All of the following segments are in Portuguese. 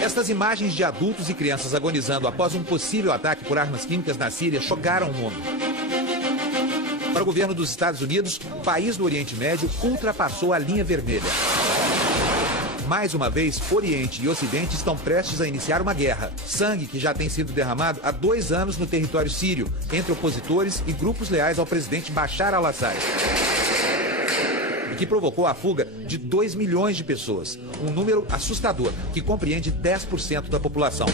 Estas imagens de adultos e crianças agonizando após um possível ataque por armas químicas na Síria chocaram o mundo. Para o governo dos Estados Unidos, o país do Oriente Médio ultrapassou a linha vermelha. Mais uma vez, Oriente e Ocidente estão prestes a iniciar uma guerra. Sangue que já tem sido derramado há 2 anos no território sírio, entre opositores e grupos leais ao presidente Bashar al-Assad, e que provocou a fuga de 2 milhões de pessoas, um número assustador que compreende 10% da população.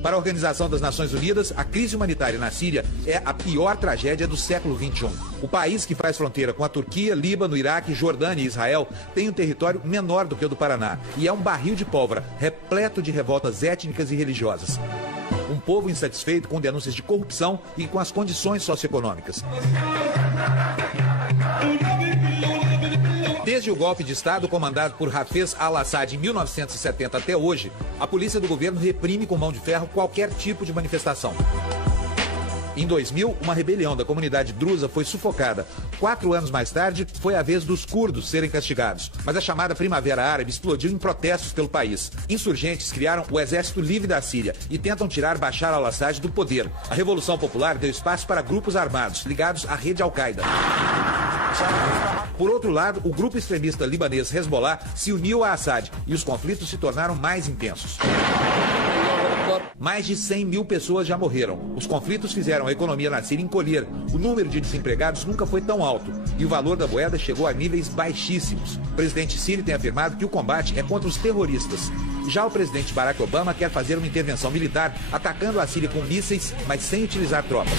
Para a Organização das Nações Unidas, a crise humanitária na Síria é a pior tragédia do século XXI. O país que faz fronteira com a Turquia, Líbano, Iraque, Jordânia e Israel tem um território menor do que o do Paraná e é um barril de pólvora repleto de revoltas étnicas e religiosas. Um povo insatisfeito com denúncias de corrupção e com as condições socioeconômicas. Desde o golpe de Estado comandado por Hafez al-Assad em 1970 até hoje, a polícia do governo reprime com mão de ferro qualquer tipo de manifestação. Em 2000, uma rebelião da comunidade drusa foi sufocada. 4 anos mais tarde, foi a vez dos curdos serem castigados. Mas a chamada Primavera Árabe explodiu em protestos pelo país. Insurgentes criaram o Exército Livre da Síria e tentam tirar Bashar al-Assad do poder. A Revolução Popular deu espaço para grupos armados ligados à rede Al-Qaeda. Por outro lado, o grupo extremista libanês Hezbollah se uniu a Assad e os conflitos se tornaram mais intensos. Mais de 100 mil pessoas já morreram. Os conflitos fizeram a economia na Síria encolher. O número de desempregados nunca foi tão alto e o valor da moeda chegou a níveis baixíssimos. O presidente sírio tem afirmado que o combate é contra os terroristas. Já o presidente Barack Obama quer fazer uma intervenção militar atacando a Síria com mísseis, mas sem utilizar tropas.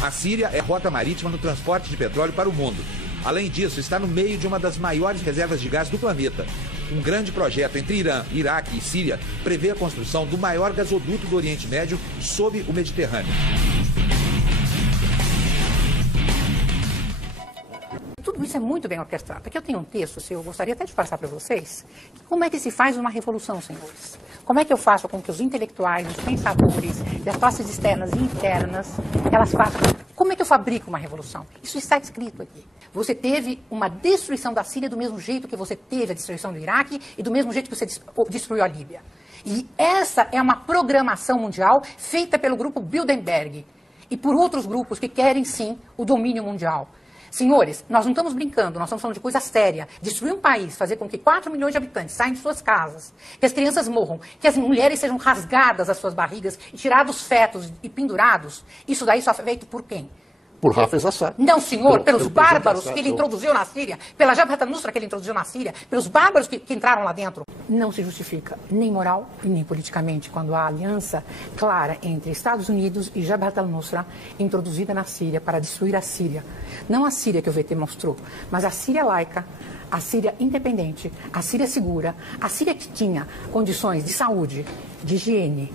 A Síria é rota marítima no transporte de petróleo para o mundo. Além disso, está no meio de uma das maiores reservas de gás do planeta. Um grande projeto entre Irã, Iraque e Síria prevê a construção do maior gasoduto do Oriente Médio sob o Mediterrâneo. Tudo isso é muito bem orquestrado. Aqui eu tenho um texto, eu gostaria até de passar para vocês. Como é que se faz uma revolução, senhores? Como é que eu faço com que os intelectuais, os pensadores, as classes externas e internas, elas façam... Como é que eu fabrico uma revolução? Isso está escrito aqui. Você teve uma destruição da Síria do mesmo jeito que você teve a destruição do Iraque e do mesmo jeito que você destruiu a Líbia. E essa é uma programação mundial feita pelo grupo Bilderberg e por outros grupos que querem, sim, o domínio mundial. Senhores, nós não estamos brincando, nós estamos falando de coisa séria. Destruir um país, fazer com que 4 milhões de habitantes saiam de suas casas, que as crianças morram, que as mulheres sejam rasgadas as suas barrigas e tirados fetos e pendurados, isso daí só é feito por quem? Por Hafez Assad. Não, senhor, pelos bárbaros que ele introduziu na Síria, pela Jabhat al-Nusra que ele introduziu na Síria, pelos bárbaros que entraram lá dentro. Não se justifica nem moral e nem politicamente quando há aliança clara entre Estados Unidos e Jabhat al-Nusra introduzida na Síria para destruir a Síria. Não a Síria que o VT mostrou, mas a Síria laica, a Síria independente, a Síria segura, a Síria que tinha condições de saúde, de higiene,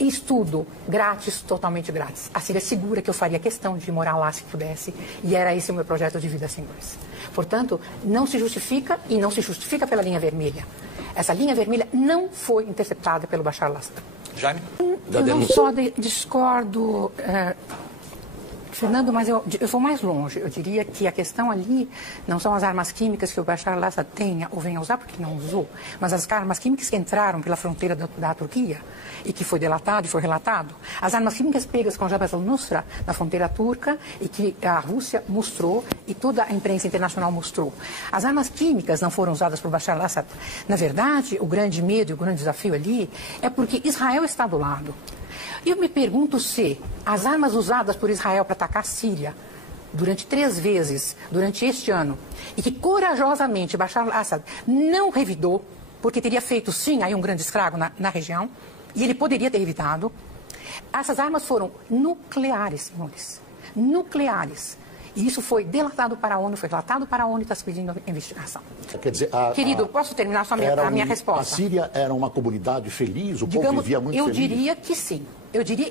estudo grátis, totalmente grátis. A Síria segura que eu faria questão de morar lá se pudesse, e era esse o meu projeto de vida, senhores. Portanto, não se justifica e não se justifica pela linha vermelha. Essa linha vermelha não foi interceptada pelo Bashar al-Assad. Jaime? Eu não só discordo, Fernando, mas eu vou mais longe. Eu diria que a questão ali não são as armas químicas que o Bashar al-Assad tenha ou venha usar, porque não usou, mas as armas químicas que entraram pela fronteira da Turquia e que foi delatado e foi relatado. As armas químicas pegas com Jabhat al-Nusra na fronteira turca e que a Rússia mostrou e toda a imprensa internacional mostrou. As armas químicas não foram usadas por Bashar al-Assad. Na verdade, o grande medo e o grande desafio ali é porque Israel está do lado. E eu me pergunto se as armas usadas por Israel para atacar a Síria durante 3 vezes, durante este ano, e que corajosamente Bashar al-Assad não revidou, porque teria feito sim aí um grande estrago na região, e ele poderia ter evitado, essas armas foram nucleares, senhores. Nucleares. E isso foi delatado para a ONU, foi relatado para a ONU e está se pedindo investigação. Quer dizer, Querido, posso terminar só a minha resposta? A Síria era uma comunidade feliz? O povo vivia muito feliz? Eu diria que sim.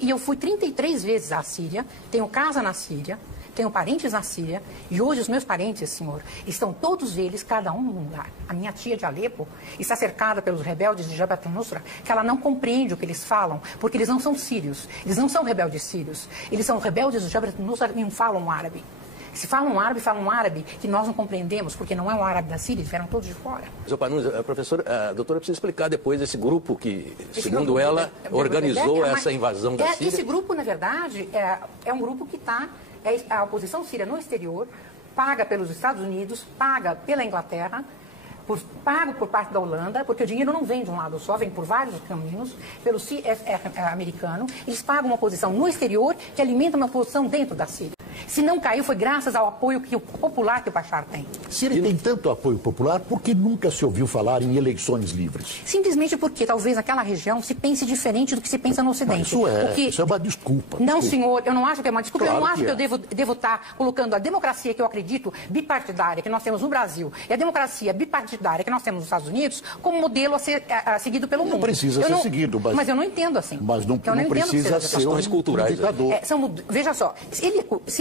E eu fui 33 vezes à Síria, tenho casa na Síria, tenho parentes na Síria, e hoje os meus parentes, senhor, estão todos eles, cada um num lugar. A minha tia de Alepo está cercada pelos rebeldes de Jabhat al-Nusra, que ela não compreende o que eles falam, porque eles não são sírios, eles não são rebeldes sírios, eles são rebeldes de Jabhat al-Nusra e não falam árabe. Se fala um árabe que nós não compreendemos, porque não é um árabe da Síria, vieram todos de fora. A doutora precisa explicar depois esse grupo que, segundo ela, organizou essa invasão da Síria. Esse grupo, na verdade, é um grupo que está... a oposição síria no exterior, paga pelos Estados Unidos, paga pela Inglaterra, pago por parte da Holanda, porque o dinheiro não vem de um lado só, vem por vários caminhos, pelo CFR americano. Eles pagam uma oposição no exterior que alimenta uma oposição dentro da Síria. Se não caiu, foi graças ao apoio popular que o Bashar tem. Se ele tem tanto apoio popular, por que nunca se ouviu falar em eleições livres? Simplesmente porque talvez naquela região se pense diferente do que se pensa no Ocidente. Isso é uma desculpa. Não, senhor, eu não acho que é uma desculpa. Claro, eu não acho que eu devo estar colocando a democracia que eu acredito, bipartidária, que nós temos no Brasil, e a democracia bipartidária que nós temos nos Estados Unidos, como modelo a ser seguido pelo mundo. Não precisa ser seguido. Mas eu não entendo assim. Mas não precisa ser questões culturais. Ditador. Veja só, se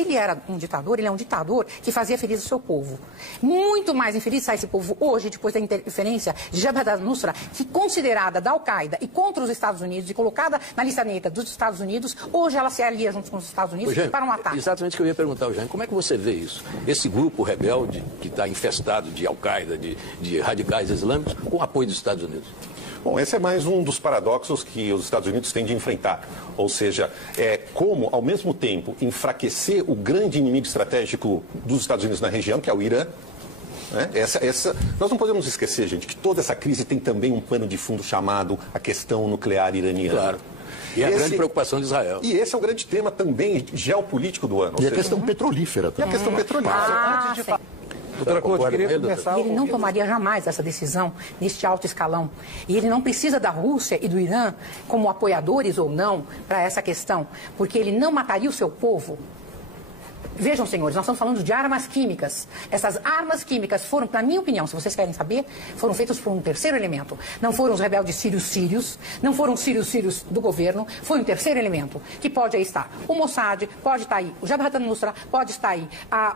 ele era um ditador, ele é um ditador que fazia feliz o seu povo. Muito mais infeliz sai esse povo hoje, depois da interferência de Jabhat al-Nusra, que considerada da Al-Qaeda e contra os Estados Unidos e colocada na lista negra dos Estados Unidos, hoje ela se alia junto com os Estados Unidos para um ataque. Exatamente o que eu ia perguntar ao Jaime. Como é que você vê isso? Esse grupo rebelde que está infestado de Al-Qaeda, de radicais islâmicos, com o apoio dos Estados Unidos? Bom, esse é mais um dos paradoxos que os Estados Unidos têm de enfrentar. Ou seja, como, ao mesmo tempo, enfraquecer o grande inimigo estratégico dos Estados Unidos na região, que é o Irã. Né? Nós não podemos esquecer, gente, que toda essa crise tem também um pano de fundo chamado a questão nuclear iraniana. Claro. E a grande preocupação de Israel. E esse é o grande tema também geopolítico do ano. E a questão petrolífera também. E a questão petrolífera. Doutora Couto, queria começar... Ele não tomaria jamais essa decisão neste alto escalão. E ele não precisa da Rússia e do Irã como apoiadores ou não para essa questão, porque ele não mataria o seu povo. Vejam, senhores, nós estamos falando de armas químicas. Essas armas químicas foram, na minha opinião, se vocês querem saber, foram feitas por um terceiro elemento. Não foram os rebeldes sírios, não foram os sírios do governo, foi um terceiro elemento, que pode aí estar o Mossad, pode estar aí o Jabhat al-Nusra, pode estar aí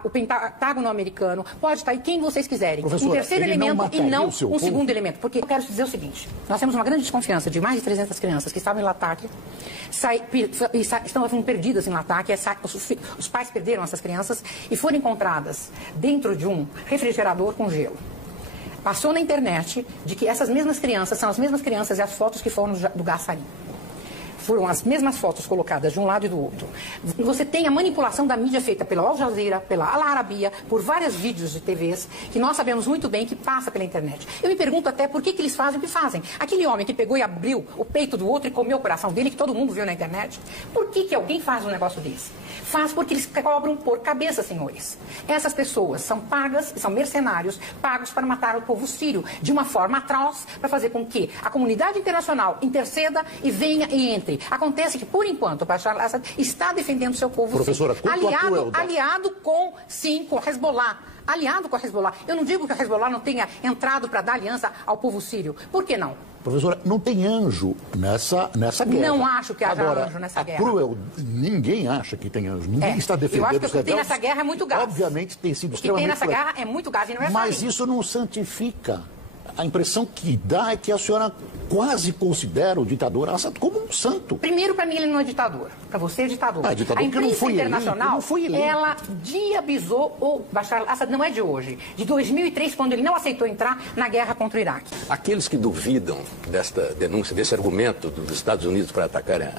o Pentágono americano, pode estar aí quem vocês quiserem. Um terceiro elemento e não um segundo elemento. Porque eu quero dizer o seguinte, nós temos uma grande desconfiança de mais de 300 crianças que estavam em Latakia, estão perdidas em Latakia, os pais perderam essas crianças e foram encontradas dentro de um refrigerador com gelo. Passou na internet de que essas mesmas crianças são as mesmas crianças e as fotos que foram do gás sarin. Foram as mesmas fotos colocadas de um lado e do outro. Você tem a manipulação da mídia feita pela Al Jazeera, pela Al Arabiya, por vários vídeos de TVs, que nós sabemos muito bem que passa pela internet. Eu me pergunto até por que eles fazem o que fazem. Aquele homem que pegou e abriu o peito do outro e comeu o coração dele, que todo mundo viu na internet, por que alguém faz um negócio desse? Faz porque eles cobram por cabeça, senhores. Essas pessoas são pagas, são mercenários, pagos para matar o povo sírio de uma forma atroz, para fazer com que a comunidade internacional interceda e venha e entre. Acontece que, por enquanto, o Bashar al-Assad está defendendo seu povo, professora, aliado com o Hezbollah. Aliado com a Hezbollah. Eu não digo que a Hezbollah não tenha entrado para dar aliança ao povo sírio. Por que não? Professora, não tem anjo nessa guerra. Não acho que haja anjo nessa guerra. Ninguém acha que tem anjo. Ninguém está defendendo. Eu acho que o que tem nessa guerra é muito gás. Obviamente tem sido extremamente... O que tem nessa guerra é muito gás e não é Mas isso não santifica. A impressão que dá é que a senhora quase considera o ditador Assad como um santo. Primeiro, para mim, ele não é ditador. Para você, é ditador. Ditador a imprensa internacional, eleito. Ela diabizou o Bashar al-Assad, não é de hoje. De 2003, quando ele não aceitou entrar na guerra contra o Iraque. Aqueles que duvidam desta denúncia, desse argumento dos Estados Unidos para atacarem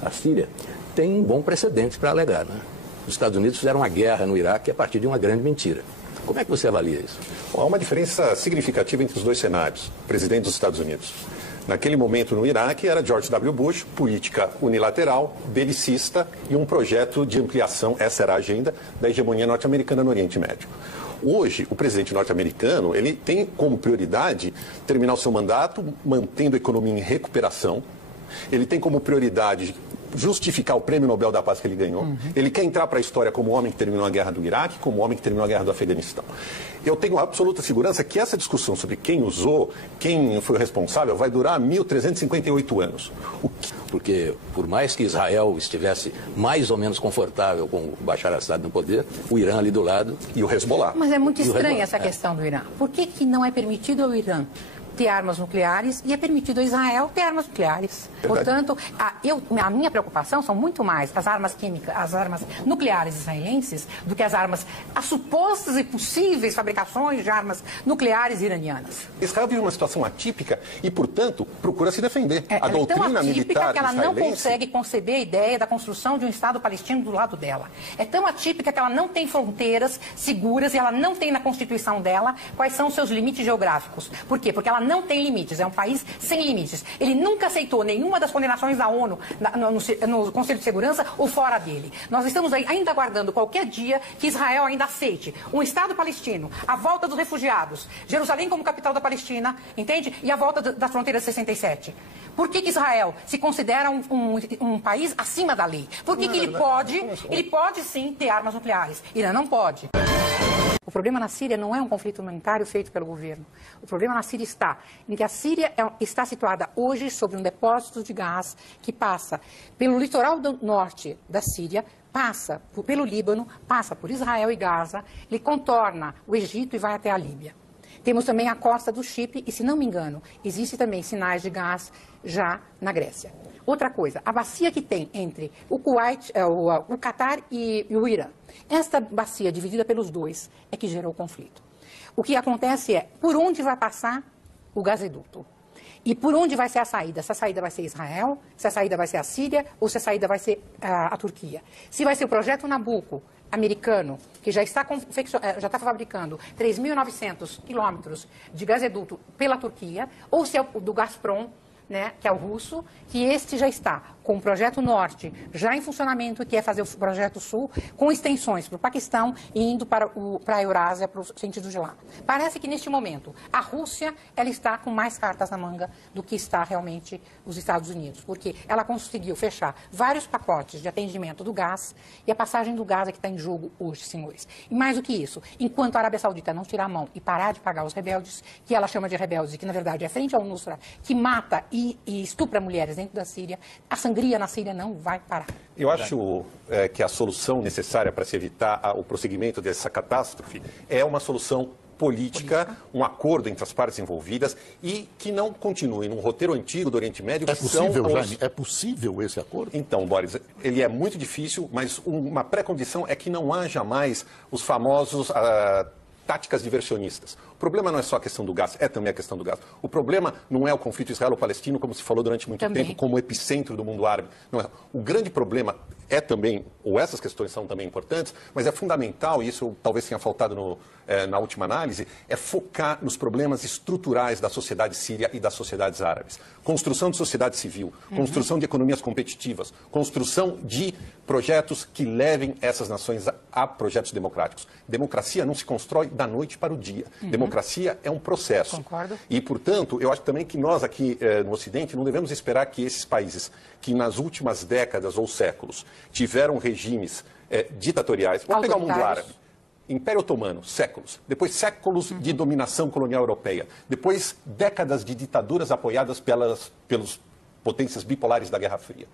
a Síria, têm um bom precedente para alegar, né? Os Estados Unidos fizeram uma guerra no Iraque a partir de uma grande mentira. Como é que você avalia isso? Há uma diferença significativa entre os dois cenários. Presidente dos Estados Unidos. Naquele momento no Iraque era George W. Bush, política unilateral, belicista e um projeto de ampliação, essa era a agenda, da hegemonia norte-americana no Oriente Médio. Hoje, o presidente norte-americano, ele tem como prioridade terminar o seu mandato mantendo a economia em recuperação. Ele tem como prioridade justificar o prêmio Nobel da Paz que ele ganhou. Ele quer entrar para a história como o homem que terminou a guerra do Iraque, como o homem que terminou a guerra do Afeganistão. Eu tenho absoluta segurança que essa discussão sobre quem usou, quem foi o responsável, vai durar 1.358 anos. Porque, por mais que Israel estivesse mais ou menos confortável com o Bashar al-Assad no poder, o Irã ali do lado e o Hezbollah. Mas é muito estranha essa questão do Irã. Por que não é permitido ao Irã ter armas nucleares e é permitido a Israel ter armas nucleares. Portanto, a minha preocupação são muito mais as armas químicas, as armas nucleares israelenses, do que as supostas e possíveis fabricações de armas nucleares iranianas. Israel vive uma situação atípica e, portanto, procura se defender. A doutrina militar militar que ela não israelense... consegue conceber a ideia da construção de um Estado palestino do lado dela. É tão atípica que ela não tem fronteiras seguras e ela não tem na Constituição dela quais são os seus limites geográficos. Por quê? Porque ela não tem limites, é um país sem limites. Ele nunca aceitou nenhuma das condenações da ONU no Conselho de Segurança ou fora dele. Nós estamos ainda aguardando qualquer dia que Israel ainda aceite um Estado palestino, a volta dos refugiados, Jerusalém como capital da Palestina, entende? E a volta das fronteiras de 67. Por que Israel se considera um país acima da lei? Por que ele pode sim ter armas nucleares? Irã não pode. O problema na Síria não é um conflito humanitário feito pelo governo. O problema na Síria está em que a Síria está situada hoje sobre um depósito de gás que passa pelo litoral do norte da Síria, passa pelo Líbano, passa por Israel e Gaza, ele contorna o Egito e vai até a Líbia. Temos também a costa do Chipre e, se não me engano, existem também sinais de gás já na Grécia. Outra coisa, a bacia que tem entre o Kuwait, o Catar e o Irã. Esta bacia dividida pelos dois é que gerou o conflito. O que acontece é, por onde vai passar o gasoduto? E por onde vai ser a saída? Se a saída vai ser Israel, se a saída vai ser a Síria ou se a saída vai ser a Turquia. Se vai ser o projeto Nabucco americano, que já está fabricando 3.900 quilômetros de gasoduto pela Turquia, ou se é o do Gazprom, né, que é o russo, que este já está com o projeto Norte já em funcionamento, que é fazer o projeto Sul, com extensões para o Paquistão e indo para a Eurásia, para o sentido de lá. Parece que, neste momento, a Rússia ela está com mais cartas na manga do que está realmente os Estados Unidos, porque ela conseguiu fechar vários pacotes de atendimento do gás, e a passagem do gás é que está em jogo hoje, senhores. E mais do que isso, enquanto a Arábia Saudita não tirar a mão e parar de pagar os rebeldes, que ela chama de rebeldes, e que, na verdade, é frente ao Nusra, que mata e estupra mulheres dentro da Síria, a sangria na Síria não vai parar. Eu acho que a solução necessária para se evitar o prosseguimento dessa catástrofe é uma solução política, um acordo entre as partes envolvidas e que não continue num roteiro antigo do Oriente Médio. É possível, Jaime? É possível esse acordo? Então, Boris, ele é muito difícil, mas uma pré-condição é que não haja mais os famosos táticas diversionistas. O problema não é só a questão do gás, é também a questão do gás. O problema não é o conflito israelo-palestino, como se falou durante muito tempo, como epicentro do mundo árabe. Não é. O grande problema é também, ou essas questões são também importantes, mas é fundamental, e isso talvez tenha faltado na última análise, é focar nos problemas estruturais da sociedade síria e das sociedades árabes. Construção de sociedade civil, construção de economias competitivas, construção de projetos que levem essas nações a projetos democráticos. Democracia não se constrói da noite para o dia. Democracia é um processo. Concordo. E, portanto, eu acho também que nós aqui no Ocidente não devemos esperar que esses países que nas últimas décadas ou séculos tiveram regimes ditatoriais, vamos pegar o mundo árabe, Império Otomano, séculos, depois séculos de dominação colonial europeia, depois décadas de ditaduras apoiadas pelas potências bipolares da Guerra Fria.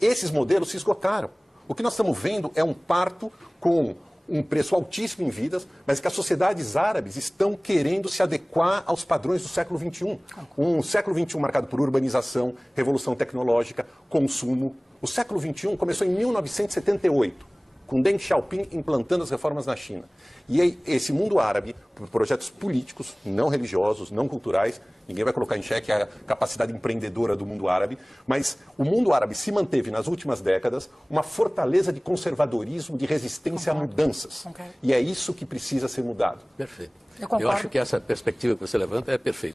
Esses modelos se esgotaram. O que nós estamos vendo é um parto com um preço altíssimo em vidas, mas que as sociedades árabes estão querendo se adequar aos padrões do século XXI. Um século XXI marcado por urbanização, revolução tecnológica, consumo. O século XXI começou em 1978, com Deng Xiaoping implantando as reformas na China. E aí, esse mundo árabe, por projetos políticos, não religiosos, não culturais, ninguém vai colocar em xeque a capacidade empreendedora do mundo árabe, mas o mundo árabe se manteve nas últimas décadas uma fortaleza de conservadorismo, de resistência a mudanças. E é isso que precisa ser mudado. Perfeito. Eu acho que essa perspectiva que você levanta é perfeita.